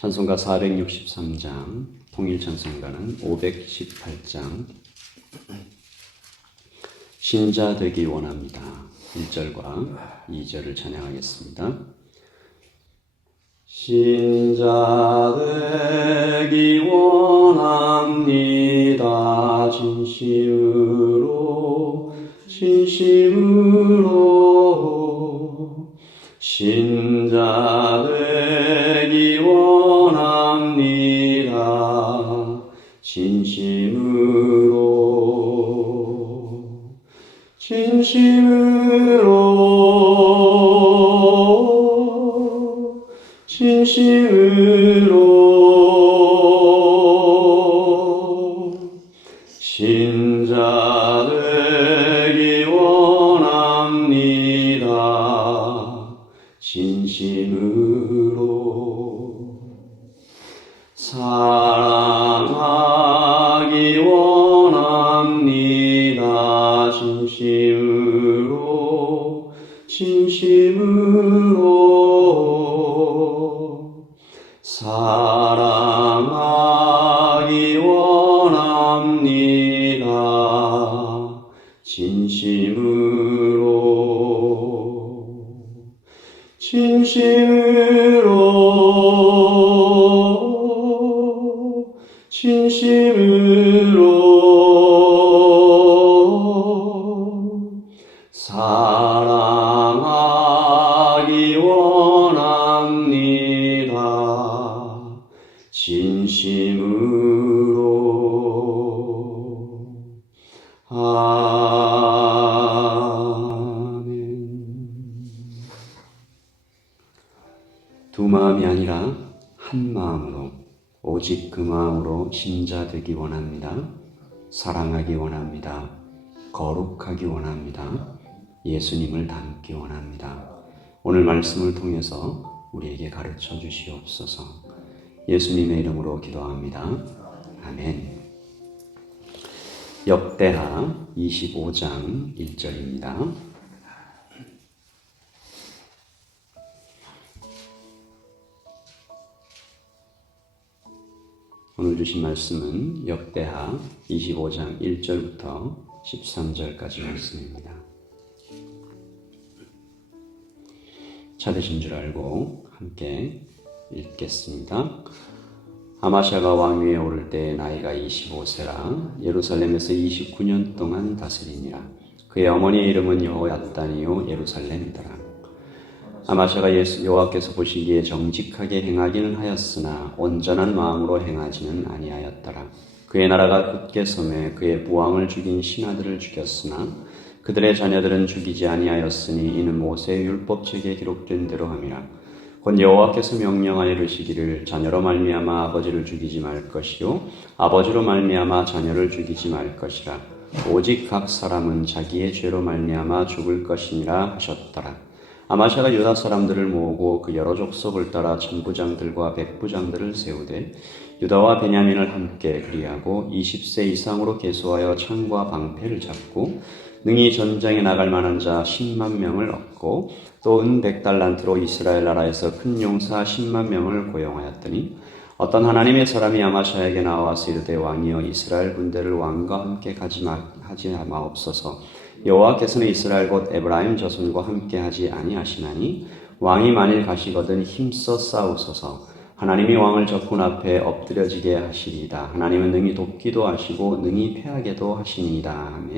찬송가 463장, 통일찬송가는 518장, 신자 되기 원합니다. 1절과 2절을 찬양하겠습니다. 신자 되기 원합니다. 진심으로 신자 되기 원합니다. 진심으로 신자 되기 원합니다. 진심으로 사랑하기 원합니다. 진심으로 사랑하기 원합니다. 진심으로 사랑하기 원합니다. 진심으로. 아멘. 두 마음이 아니라 한 마음으로, 오직 그 마음으로 신자 되기 원합니다. 사랑하기 원합니다. 거룩하기 원합니다. 예수님을 닮기 원합니다. 오늘 말씀을 통해서 우리에게 가르쳐 주시옵소서. 예수님의 이름으로 기도합니다. 아멘. 역대하 25장 1절입니다. 오늘 주신 말씀은 역대하 25장 1절부터 13절까지 말씀입니다. 찾으신 줄 알고 함께 읽겠습니다. 아마샤가 왕위에 오를 때 나이가 25세라 예루살렘에서 29년 동안 다스리니라. 그의 어머니의 이름은 여호야단이요 예루살렘이더라. 아마샤가 여호와께서 보시기에 정직하게 행하기는 하였으나 온전한 마음으로 행하지는 아니하였더라. 그의 나라가 굳게 섬에 그의 부왕을 죽인 신하들을 죽였으나 그들의 자녀들은 죽이지 아니하였으니 이는 모세의 율법책에 기록된 대로 함이라. 곧 여호와께서 명령하여 이르시기를 자녀로 말미암아 아버지를 죽이지 말 것이요 아버지로 말미암아 자녀를 죽이지 말 것이라. 오직 각 사람은 자기의 죄로 말미암아 죽을 것이니라 하셨더라. 아마샤가 유다 사람들을 모으고 그 여러 족속을 따라 천부장들과 백부장들을 세우되 유다와 베냐민을 함께 그리하고 20세 이상으로 계수하여 창과 방패를 잡고 능히 전장에 나갈 만한 자 10만 명을 얻고 또 은 100달란트로 이스라엘 나라에서 큰 용사 10만 명을 고용하였더니 어떤 하나님의 사람이 아마샤에게 나와서 이르되 왕이여 이스라엘 군대를 왕과 함께 하지 마옵소서. 여호와께서는 이스라엘 곧 에브라임 자손과 함께 하지 아니하시나니 왕이 만일 가시거든 힘써 싸우소서. 하나님이 왕을 적군 앞에 엎드려지게 하시리이다. 하나님은 능히 돕기도 하시고 능히 패하게도 하시니이다 하며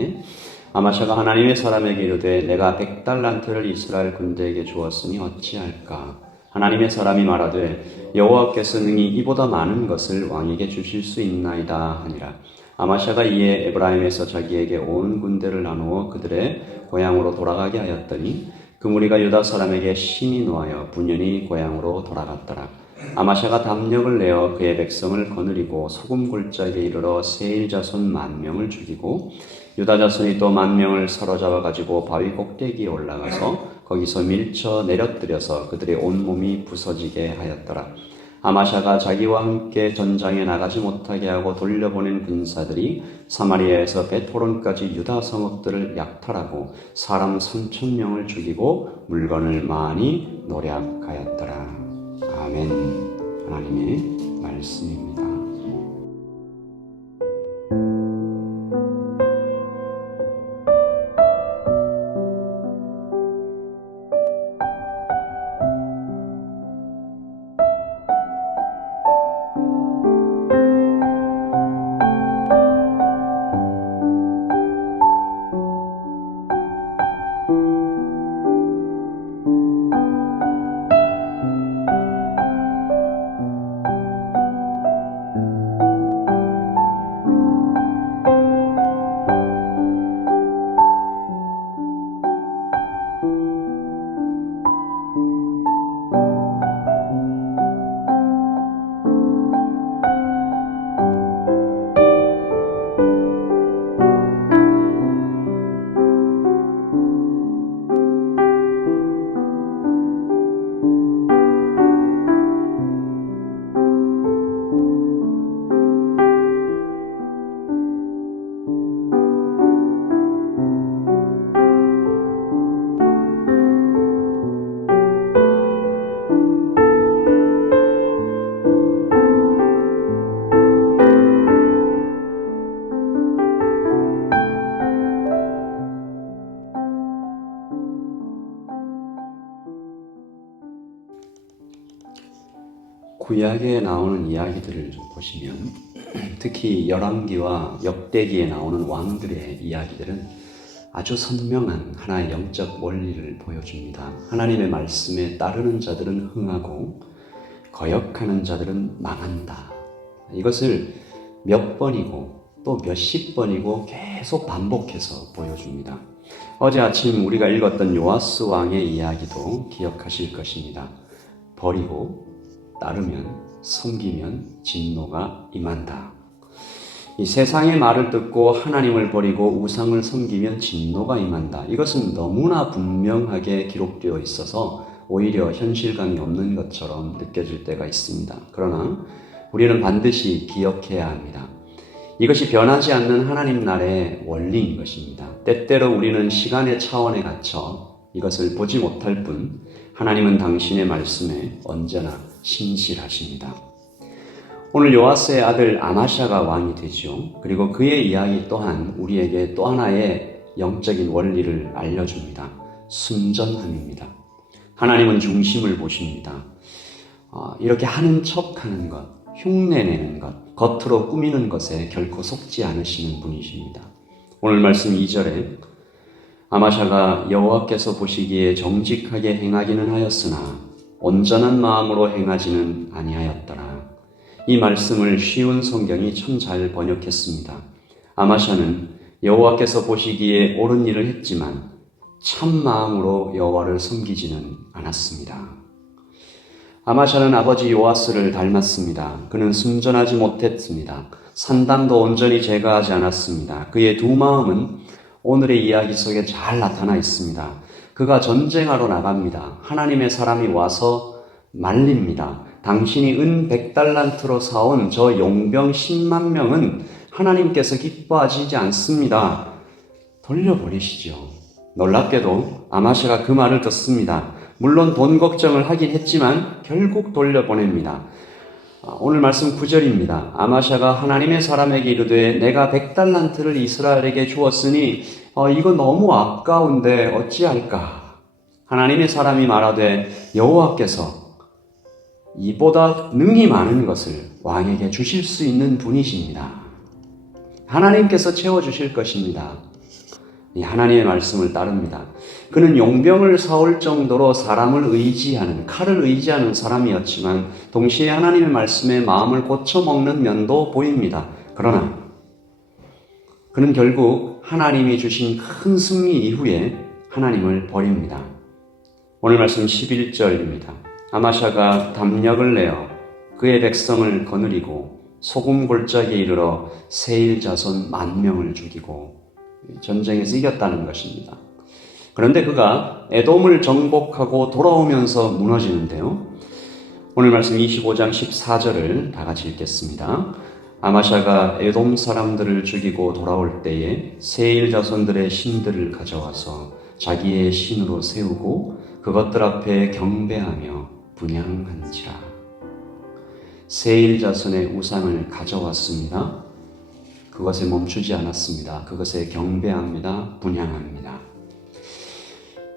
아마샤가 하나님의 사람에게 이르되 내가 100달란트를 이스라엘 군대에게 주었으니 어찌할까? 하나님의 사람이 말하되 여호와께서 능히 이보다 많은 것을 왕에게 주실 수 있나이다 하니라. 아마샤가 이에 에브라임에서 자기에게 온 군대를 나누어 그들의 고향으로 돌아가게 하였더니 그 무리가 유다 사람에게 심히 노하여 분연히 고향으로 돌아갔더라. 아마샤가 담력을 내어 그의 백성을 거느리고 소금 골짜기에 이르러 세일 자손 10,000명을 죽이고 유다 자손이 또 10,000명을 사로잡아 가지고 바위 꼭대기에 올라가서 거기서 밀쳐 내려뜨려서 그들의 온몸이 부서지게 하였더라. 아마샤가 자기와 함께 전장에 나가지 못하게 하고 돌려보낸 군사들이 사마리아에서 벳호론까지 유다 성읍들을 약탈하고 사람 3,000명을 죽이고 물건을 많이 노략하였더라. 아멘. 하나님 하나님의 말씀입니다. 구약에 나오는 이야기들을 좀 보시면 특히 열왕기와 역대기에 나오는 왕들의 이야기들은 아주 선명한 하나의 영적 원리를 보여줍니다. 하나님의 말씀에 따르는 자들은 흥하고 거역하는 자들은 망한다. 이것을 몇 번이고 또 몇십 번이고 계속 반복해서 보여줍니다. 어제 아침 우리가 읽었던 요아스 왕의 이야기도 기억하실 것입니다. 버리고 따르면 섬기면 진노가 임한다. 이 세상의 말을 듣고 하나님을 버리고 우상을 섬기면 진노가 임한다. 이것은 너무나 분명하게 기록되어 있어서 오히려 현실감이 없는 것처럼 느껴질 때가 있습니다. 그러나 우리는 반드시 기억해야 합니다. 이것이 변하지 않는 하나님 나라의 원리인 것입니다. 때때로 우리는 시간의 차원에 갇혀 이것을 보지 못할 뿐 하나님은 당신의 말씀에 언제나 신실하십니다. 오늘 요아스의 아들 아마샤가 왕이 되죠. 그리고 그의 이야기 또한 우리에게 또 하나의 영적인 원리를 알려줍니다. 순전함입니다. 하나님은 중심을 보십니다. 이렇게 하는 척하는 것, 흉내내는 것, 겉으로 꾸미는 것에 결코 속지 않으시는 분이십니다. 오늘 말씀 2절에 아마샤가 여호와께서 보시기에 정직하게 행하기는 하였으나 온전한 마음으로 행하지는 아니하였더라. 이 말씀을 쉬운 성경이 참 잘 번역했습니다. 아마샤는 여호와께서 보시기에 옳은 일을 했지만 참 마음으로 여호와를 섬기지는 않았습니다. 아마샤는 아버지 요아스를 닮았습니다. 그는 순전하지 못했습니다. 산당도 온전히 제거하지 않았습니다. 그의 두 마음은 오늘의 이야기 속에 잘 나타나 있습니다. 그가 전쟁하러 나갑니다. 하나님의 사람이 와서 말립니다. 당신이 은 100달란트로 사온 저 용병 10만 명은 하나님께서 기뻐하시지 않습니다. 돌려보내시죠. 놀랍게도 아마샤가 그 말을 듣습니다. 물론 돈 걱정을 하긴 했지만 결국 돌려보냅니다. 오늘 말씀 9절입니다. 아마샤가 하나님의 사람에게 이르되 내가 100달란트를 이스라엘에게 주었으니 이거 너무 아까운데 어찌할까? 하나님의 사람이 말하되 여호와께서 이보다 능히 많은 것을 왕에게 주실 수 있는 분이십니다. 하나님께서 채워주실 것입니다. 이 하나님의 말씀을 따릅니다. 그는 용병을 사올 정도로 사람을 의지하는, 칼을 의지하는 사람이었지만 동시에 하나님의 말씀에 마음을 고쳐먹는 면도 보입니다. 그러나 그는 결국 하나님이 주신 큰 승리 이후에 하나님을 버립니다. 오늘 말씀 11절입니다. 아마샤가 담력을 내어 그의 백성을 거느리고 소금 골짜기에 이르러 세일 자손 10,000명을 죽이고 전쟁에서 이겼다는 것입니다. 그런데 그가 에돔을 정복하고 돌아오면서 무너지는데요. 오늘 말씀 25장 14절을 다 같이 읽겠습니다. 아마샤가 에돔 사람들을 죽이고 돌아올 때에 세일 자손들의 신들을 가져와서 자기의 신으로 세우고 그것들 앞에 경배하며 분향한지라. 세일 자손의 우상을 가져왔습니다. 그것에 멈추지 않았습니다. 그것에 경배합니다. 분향합니다.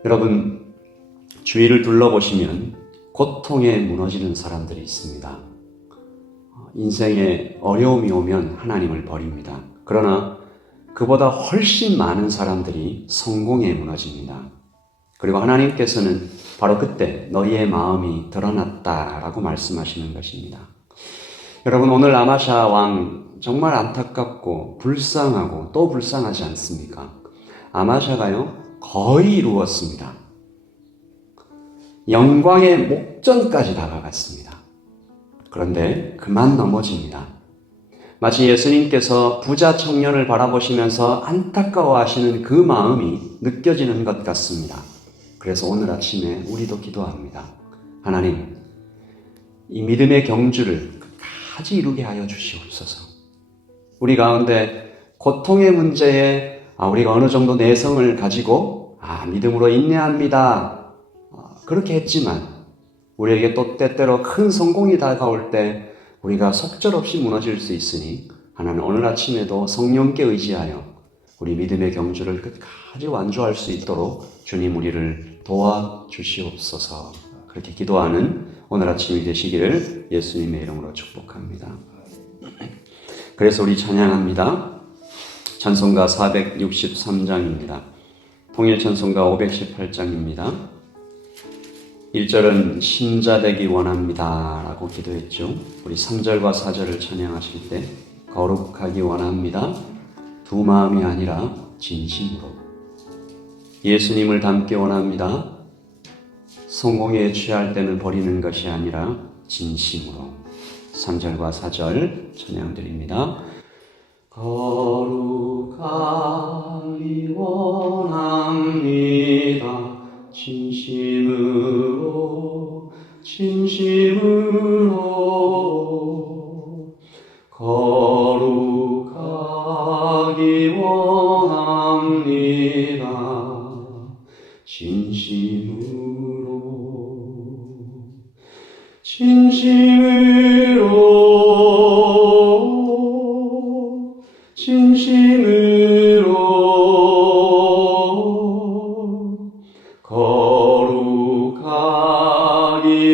여러분, 주위를 둘러보시면 고통에 무너지는 사람들이 있습니다. 인생에 어려움이 오면 하나님을 버립니다. 그러나 그보다 훨씬 많은 사람들이 성공에 무너집니다. 그리고 하나님께서는 바로 그때 너희의 마음이 드러났다라고 말씀하시는 것입니다. 여러분, 오늘 아마샤 왕 정말 안타깝고 불쌍하고 또 불쌍하지 않습니까? 아마샤가요 거의 이루었습니다. 영광의 목전까지 다가갔습니다. 그런데 그만 넘어집니다. 마치 예수님께서 부자 청년을 바라보시면서 안타까워하시는 그 마음이 느껴지는 것 같습니다. 그래서 오늘 아침에 우리도 기도합니다. 하나님, 이 믿음의 경주를 끝까지 이루게 하여 주시옵소서. 우리 가운데 고통의 문제에 우리가 어느 정도 내성을 가지고 믿음으로 인내합니다. 그렇게 했지만 우리에게 또 때때로 큰 성공이 다가올 때 우리가 속절없이 무너질 수 있으니 하나님 오늘 아침에도 성령께 의지하여 우리 믿음의 경주를 끝까지 완주할 수 있도록 주님 우리를 도와주시옵소서. 그렇게 기도하는 오늘 아침이 되시기를 예수님의 이름으로 축복합니다. 그래서 우리 찬양합니다. 찬송가 463장입니다. 통일 찬송가 518장입니다. 1절은 신자 되기 원합니다 라고 기도했죠. 우리 3절과 4절을 찬양하실 때 거룩하기 원합니다. 두 마음이 아니라 진심으로. 예수님을 닮기 원합니다. 성공에 취할 때는 버리는 것이 아니라 진심으로. 3절과 4절 찬양드립니다. 거룩하기 원합니다. 진심으로 거룩하기 원합니다. 진심으로 거룩하기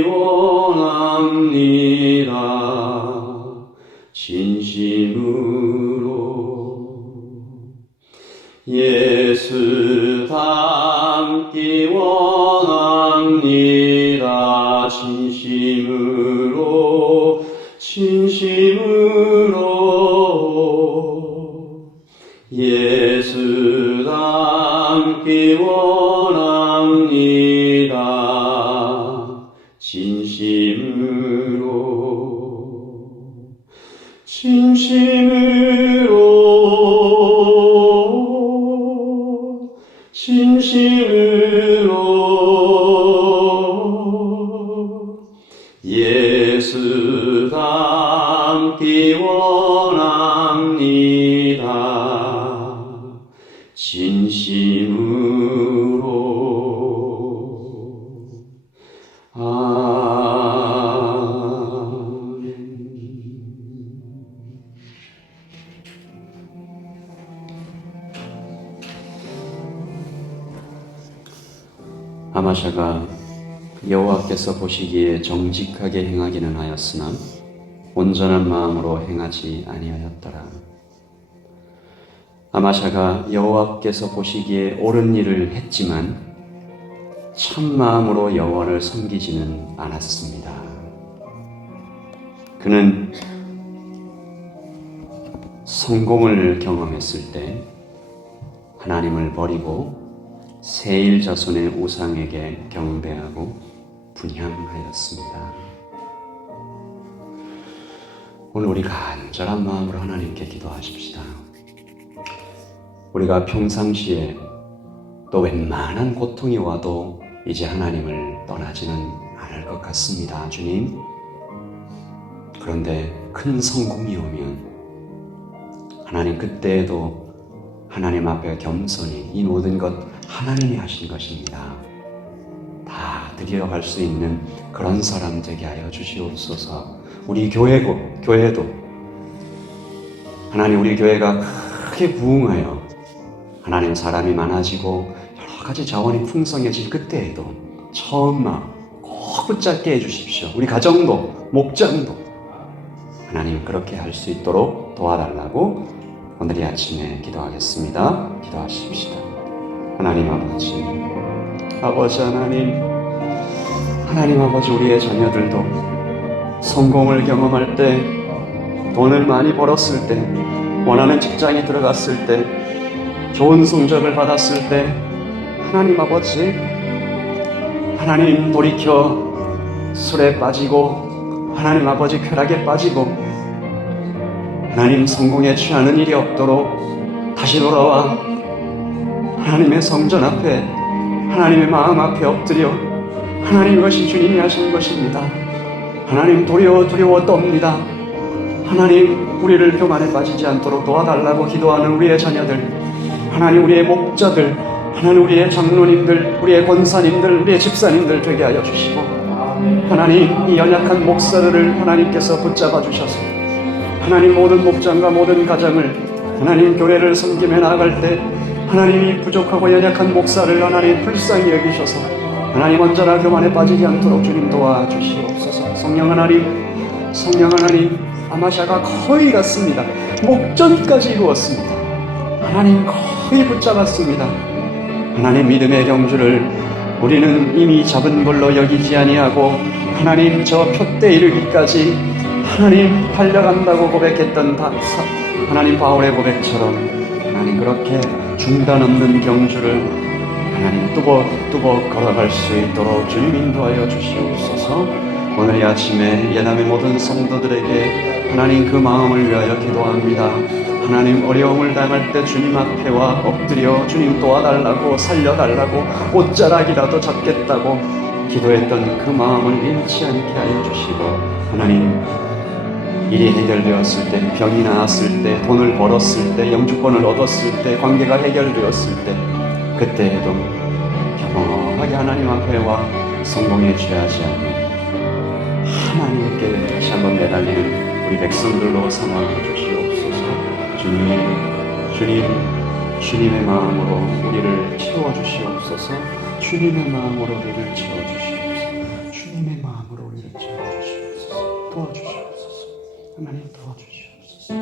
원합니다. 진심으로 예수 닮기 원합니다. 진심으로 예수 닮기 원합니다. 진심으로 예수 닮기 원합니다. 진심으로. 아멘. 아마샤가 여호와께서 보시기에 정직하게 행하기는 하였으나 온전한 마음으로 행하지 아니하였더라. 아마샤가 여호와께서 보시기에 옳은 일을 했지만 참 마음으로 여호와를 섬기지는 않았습니다. 그는 성공을 경험했을 때 하나님을 버리고 세일 자손의 우상에게 경배하고 분향하였습니다. 오늘 우리 간절한 마음으로 하나님께 기도하십시다. 우리가 평상시에 또 웬만한 고통이 와도 이제 하나님을 떠나지는 않을 것 같습니다. 주님. 그런데 큰 성공이 오면 하나님 그때에도 하나님 앞에 겸손히 이 모든 것 하나님이 하신 것입니다. 다 드려갈 수 있는 그런 사람 되게 하여 주시옵소서. 우리 교회도 하나님 우리 교회가 크게 부흥하여 하나님 사람이 많아지고 여러 가지 자원이 풍성해질 그때에도 처음 마음 꼭 붙잡게 해주십시오. 우리 가정도 목장도 하나님 그렇게 할 수 있도록 도와달라고 오늘 이 아침에 기도하겠습니다. 기도하십시다. 하나님 아버지 하나님 아버지 우리의 자녀들도 성공을 경험할 때, 돈을 많이 벌었을 때, 원하는 직장에 들어갔을 때, 좋은 성적을 받았을 때 하나님 아버지 하나님 돌이켜 술에 빠지고 하나님 아버지 쾌락에 빠지고 하나님 성공에 취하는 일이 없도록 다시 돌아와 하나님의 성전 앞에 하나님의 마음 앞에 엎드려 하나님 이것이 주님이 하신 것입니다. 하나님 두려워 떱니다. 하나님 우리를 교만에 빠지지 않도록 도와달라고 기도하는 우리의 자녀들, 하나님 우리의 목자들, 하나님 우리의 장로님들, 우리의 권사님들, 우리의 집사님들 되게 하여 주시고 하나님 이 연약한 목사들을 하나님께서 붙잡아 주셔서 하나님 모든 목장과 모든 가정을 하나님 교회를 섬기며 나아갈 때 하나님이 부족하고 연약한 목사를 하나님 불쌍히 여기셔서 하나님 언제나 교만에 빠지지 않도록 주님 도와주시옵소서. 성령 하나님 아마샤가 거의 갔습니다. 목전까지 이루었습니다. 하나님 거의 붙잡았습니다. 하나님 믿음의 경주를 우리는 이미 잡은 걸로 여기지 아니하고 하나님 저 표대 이르기까지 하나님 달려간다고 고백했던 하나님 바울의 고백처럼 하나님 그렇게 중단 없는 경주를 하나님 뚜벅뚜벅 걸어갈 수 있도록 주님 인도하여 주시옵소서. 오늘 이 아침에 예남의 모든 성도들에게 하나님 그 마음을 위하여 기도합니다. 하나님 어려움을 당할 때 주님 앞에 와 엎드려 주님 도와달라고 살려달라고 옷자락이라도 잡겠다고 기도했던 그 마음을 잃지 않게 하여 주시고 하나님 일이 해결되었을 때, 병이 나았을 때, 돈을 벌었을 때, 영주권을 얻었을 때, 관계가 해결되었을 때 그때에도 겸허하게 하나님 앞에 와 성공에 취하지 않는 하나님께 다시 한번 매달리는 우리 백성들로 삼아 주시옵소서. 주님의 마음으로 우리를 채워주시옵소서. 주님의 마음으로 우리를 채워주시옵소서. 주님의 마음으로 우리를 채워주시옵소서. 도와주시옵소서. 하나님 도와주시옵소서.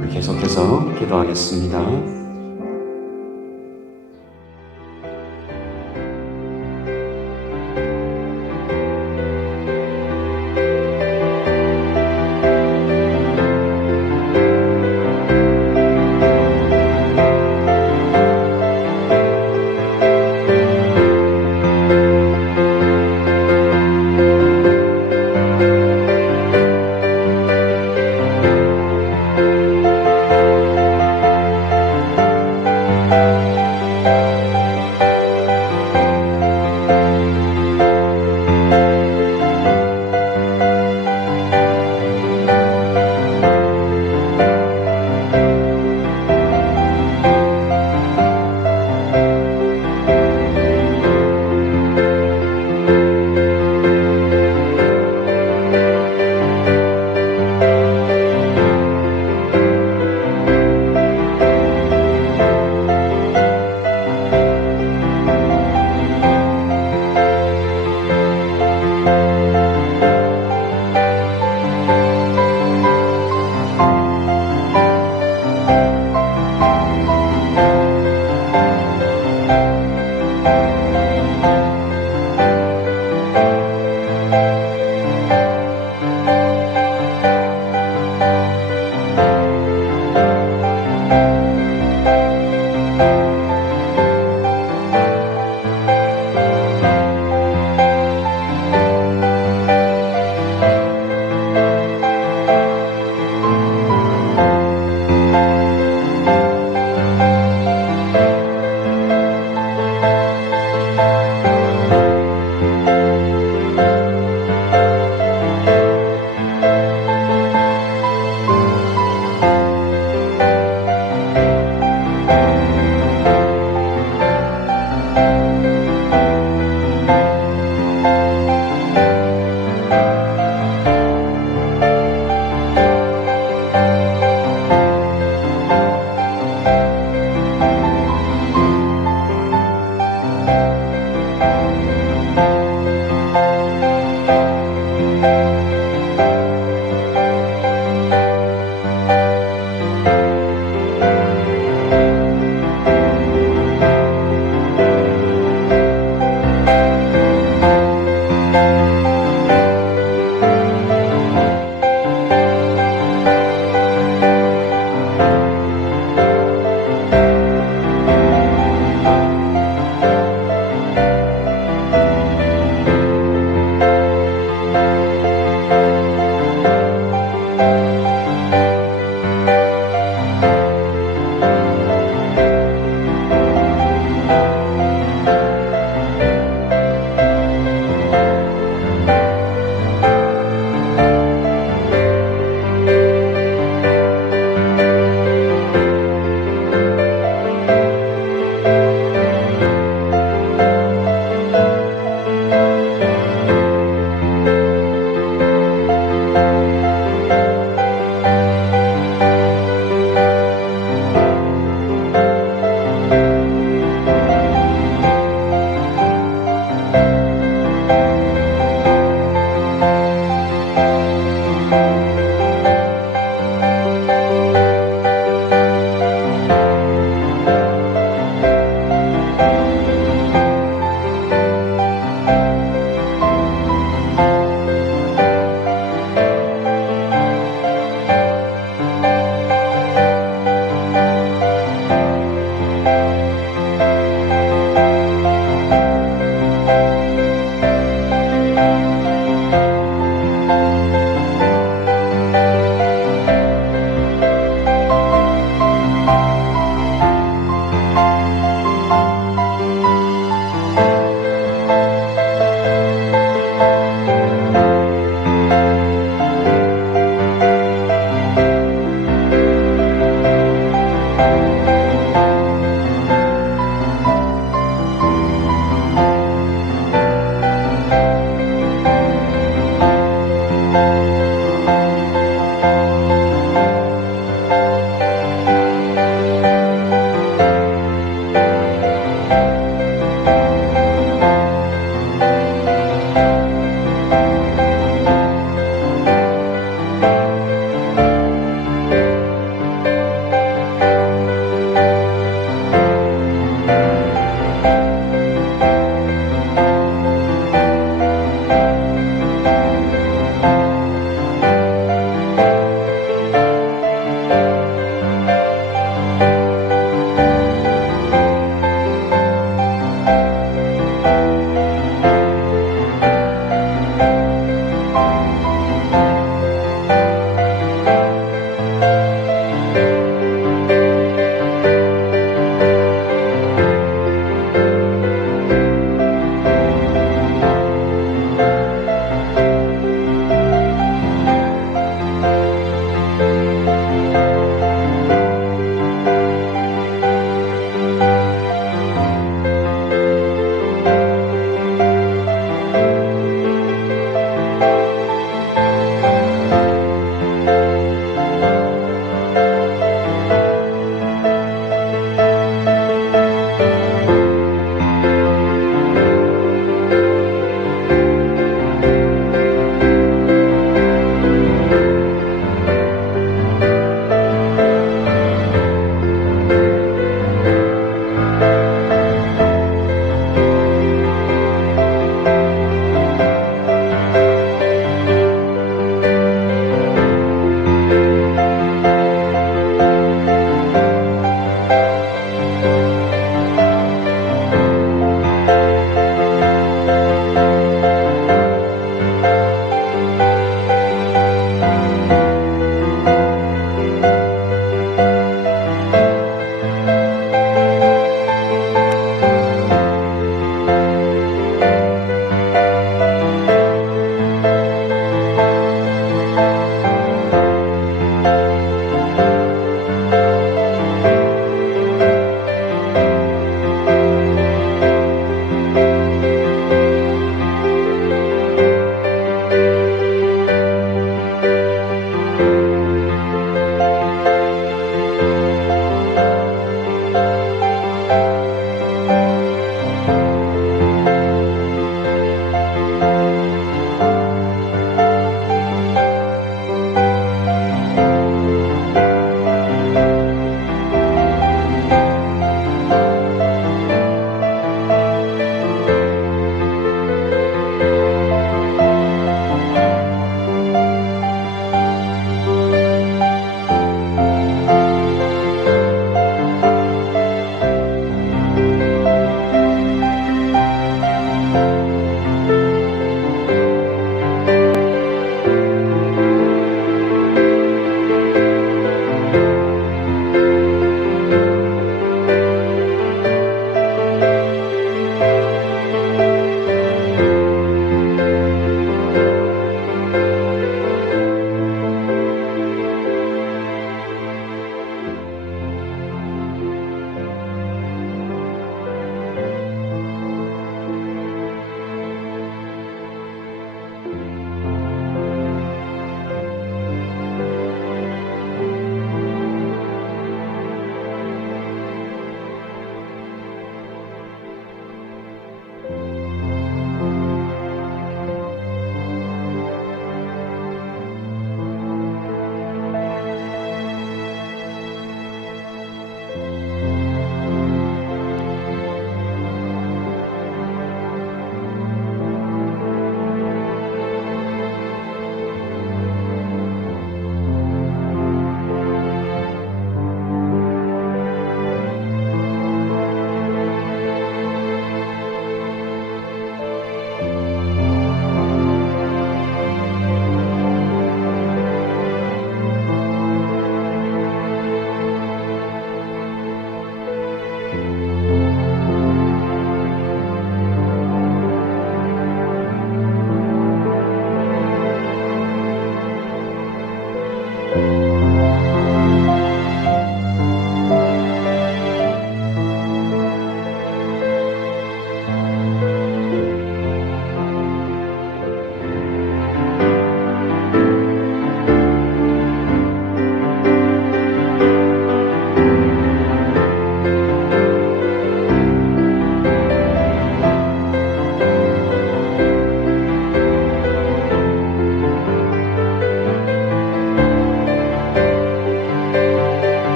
우리 계속해서 기도하겠습니다.